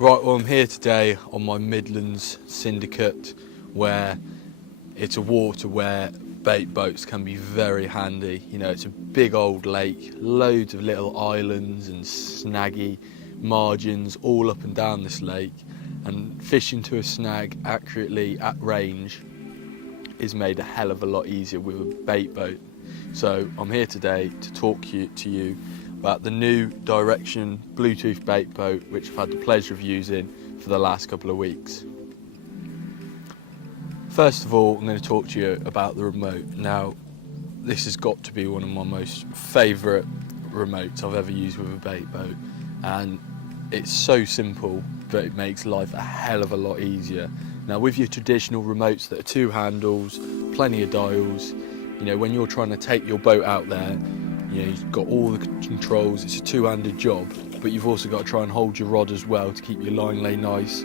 Right, well I'm here today on my Midlands syndicate, where it's a water where bait boats can be very handy. You know, it's a big old lake, loads of little islands and snaggy margins all up and down this lake, and fishing to a snag accurately at range is made a hell of a lot easier with a bait boat. So I'm here today to talk to you about the new Direction Bluetooth bait boat, which I've had the pleasure of using for the last couple of weeks. First of all, I'm going to talk to you about the remote. Now, this has got to be one of my most favourite remotes I've ever used with a bait boat, and it's so simple, but it makes life a hell of a lot easier. Now, with your traditional remotes that are two handles, plenty of dials, you know, when you're trying to take your boat out there, you know, you've got all the controls, it's a two-handed job, but you've also got to try and hold your rod as well to keep your line lay nice.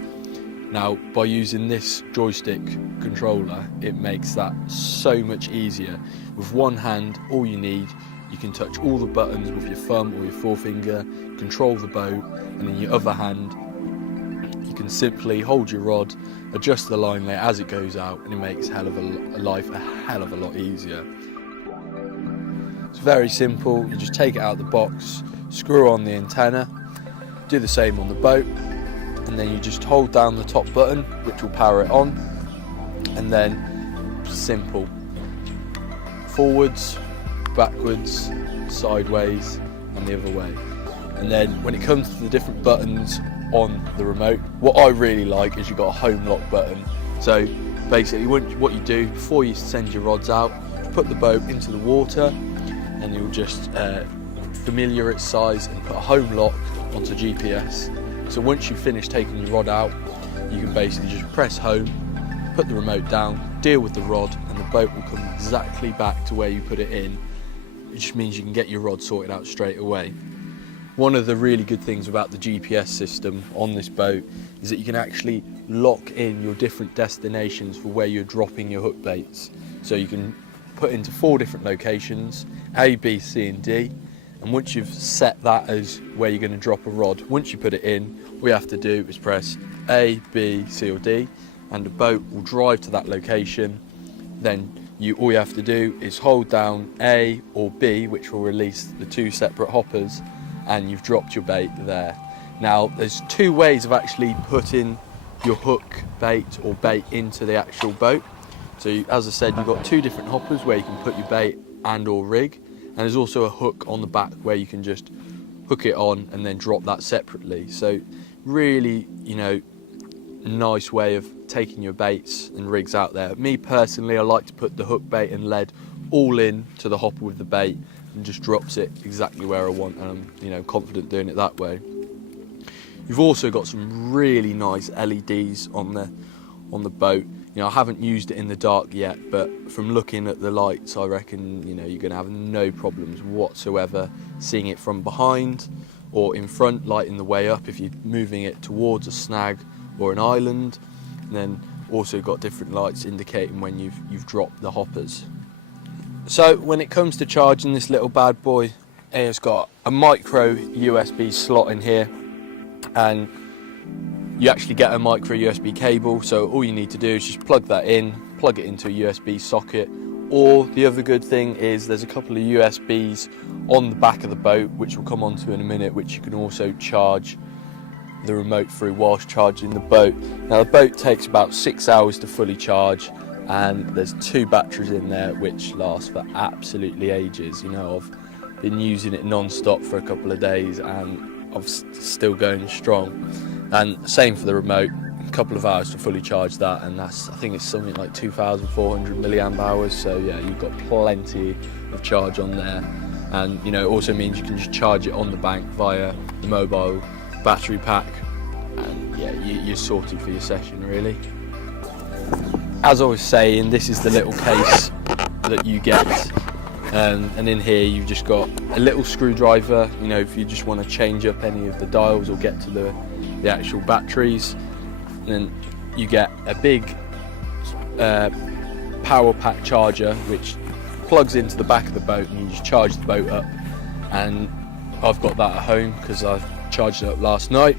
Now, by using this joystick controller, it makes that so much easier. With one hand, all you need, you can touch all the buttons with your thumb or your forefinger, control the boat, and in your other hand, you can simply hold your rod, adjust the line lay as it goes out, and it makes life a hell of a lot easier. It's very simple. You just take it out of the box, screw on the antenna, do the same on the boat, and then you just hold down the top button, which will power it on, and then simple. Forwards, backwards, sideways, and the other way. And then when it comes to the different buttons on the remote, what I really like is you've got a home lock button. So basically what you do before you send your rods out, put the boat into the water, and you'll just familiar its size and put a home lock onto GPS. So once you've finished taking your rod out, you can basically just press home, put the remote down, deal with the rod, and the boat will come exactly back to where you put it in. It just means you can get your rod sorted out straight away. One of the really good things about the GPS system on this boat is that you can actually lock in your different destinations for where you're dropping your hook baits. So you can put into 4 different locations, A, B, C and D, and once you've set that as where you're going to drop a rod, once you put it in, all you have to do is press A, B, C or D, and the boat will drive to that location. Then all you have to do is hold down A or B, which will release the 2 separate hoppers, and you've dropped your bait there. Now, there's 2 ways of actually putting your hook bait or bait into the actual boat. So as I said, you've got 2 different hoppers where you can put your bait and or rig, and there's also a hook on the back where you can just hook it on and then drop that separately. So really, you know, nice way of taking your baits and rigs out there. Me personally, I like to put the hook bait and lead all in to the hopper with the bait and just drops it exactly where I want, and I'm, you know, confident doing it that way. You've also got some really nice LEDs on the boat. You know, I haven't used it in the dark yet, but from looking at the lights, I reckon, you know, you're going to have no problems whatsoever seeing it from behind or in front, lighting the way up if you're moving it towards a snag or an island. And then also got different lights indicating when you've dropped the hoppers. So when it comes to charging this little bad boy, it's got a micro USB slot in here, and you actually get a micro USB cable, so all you need to do is just plug that in, plug it into a USB socket, or the other good thing is there's a couple of USBs on the back of the boat, which we'll come on to in a minute, which you can also charge the remote through whilst charging the boat. Now the boat takes about 6 hours to fully charge, and there's 2 batteries in there which last for absolutely ages. You know, I've been using it non-stop for a couple of days and I'm still going strong. And same for the remote, a couple of hours to fully charge that, and that's, I think it's something like 2,400 milliamp hours, so yeah, you've got plenty of charge on there. And you know, it also means you can just charge it on the bank via the mobile battery pack, and yeah, you're sorted for your session really. As I was saying, this is the little case that you get, and in here you've just got a little screwdriver, you know, if you just want to change up any of the dials or get to the actual batteries. And then you get a big power pack charger which plugs into the back of the boat, and you just charge the boat up. And I've got that at home because I've charged it up last night.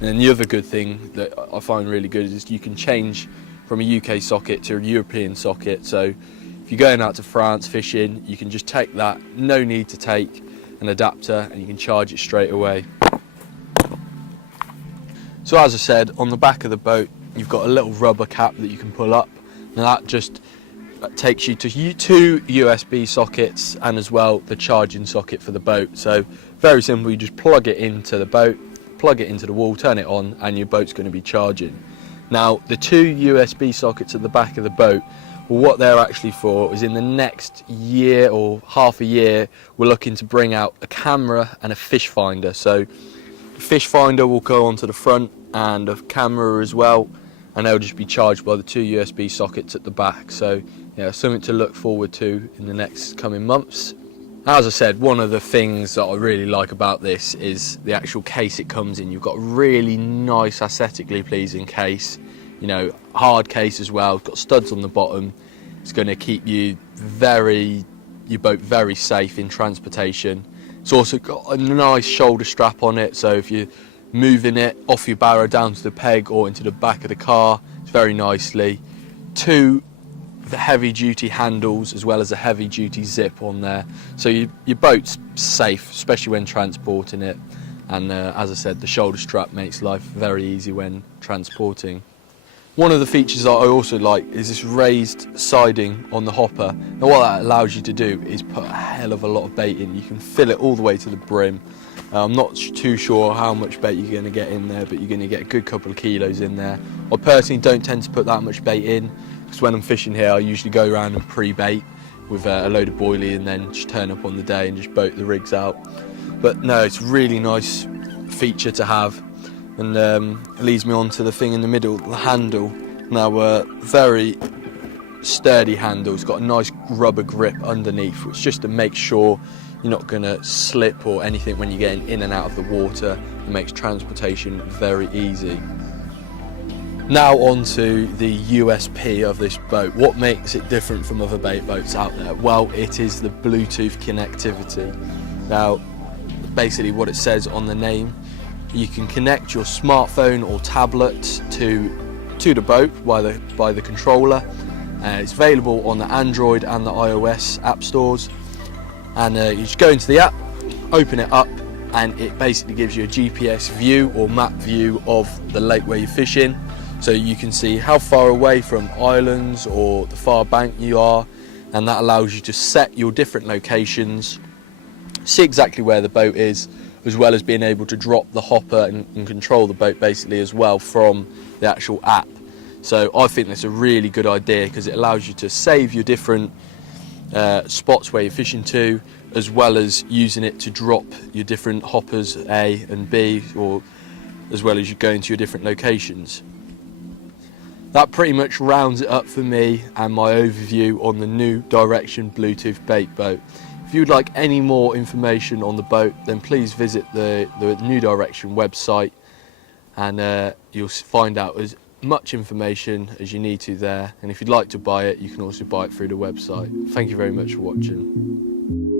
And then the other good thing that I find really good is you can change from a UK socket to a European socket. So if you're going out to France fishing, you can just take that, no need to take an adapter, and you can charge it straight away. So as I said, on the back of the boat you've got a little rubber cap that you can pull up, and that just takes you to two USB sockets and as well the charging socket for the boat. So very simple, you just plug it into the boat, plug it into the wall, turn it on, and your boat's going to be charging. Now the two USB sockets at the back of the boat, well, what they're actually for is in the next year or half a year we're looking to bring out a camera and a fish finder. So the fish finder will go onto the front and a camera as well, and they'll just be charged by the two USB sockets at the back. So yeah, something to look forward to in the next coming months. As I said, one of the things that I really like about this is the actual case it comes in. You've got a really nice, aesthetically pleasing case, you know, hard case as well. It's got studs on the bottom. It's going to keep your boat very safe in transportation. It's also got a nice shoulder strap on it, so if you're moving it off your barrow down to the peg or into the back of the car, it's very nicely. Two the heavy duty handles as well as a heavy duty zip on there, so your boat's safe, especially when transporting it. And as I said, the shoulder strap makes life very easy when transporting. One of the features that I also like is this raised siding on the hopper. Now what that allows you to do is put a hell of a lot of bait in. You can fill it all the way to the brim. I'm not too sure how much bait you're going to get in there, but you're going to get a good couple of kilos in there. I personally don't tend to put that much bait in, because when I'm fishing here I usually go around and pre-bait with a load of boilie and then just turn up on the day and just boat the rigs out. But no, it's a really nice feature to have. And it leads me on to the thing in the middle, the handle. Now very sturdy handle, it's got a nice rubber grip underneath, which just to make sure you're not going to slip or anything when you're getting in and out of the water. It makes transportation very easy. Now on to the USP of this boat. What makes it different from other bait boats out there? Well, it is the Bluetooth connectivity. Now basically what it says on the name, you can connect your smartphone or tablet to the boat by the controller. It's available on the Android and the iOS app stores, and you just go into the app, open it up, and it basically gives you a GPS view or map view of the lake where you're fishing, so you can see how far away from islands or the far bank you are, and that allows you to set your different locations, see exactly where the boat is, as well as being able to drop the hopper and control the boat basically as well from the actual app. So I think that's a really good idea, because it allows you to save your different spots where you're fishing to, as well as using it to drop your different hoppers A and B, or as well as you go into your different locations. That pretty much rounds it up for me and my overview on the New Direction Bluetooth bait boat. If you would like any more information on the boat, then please visit the New Direction website, and you'll find out as much information as you need to there. And if you'd like to buy it, you can also buy it through the website. Thank you very much for watching.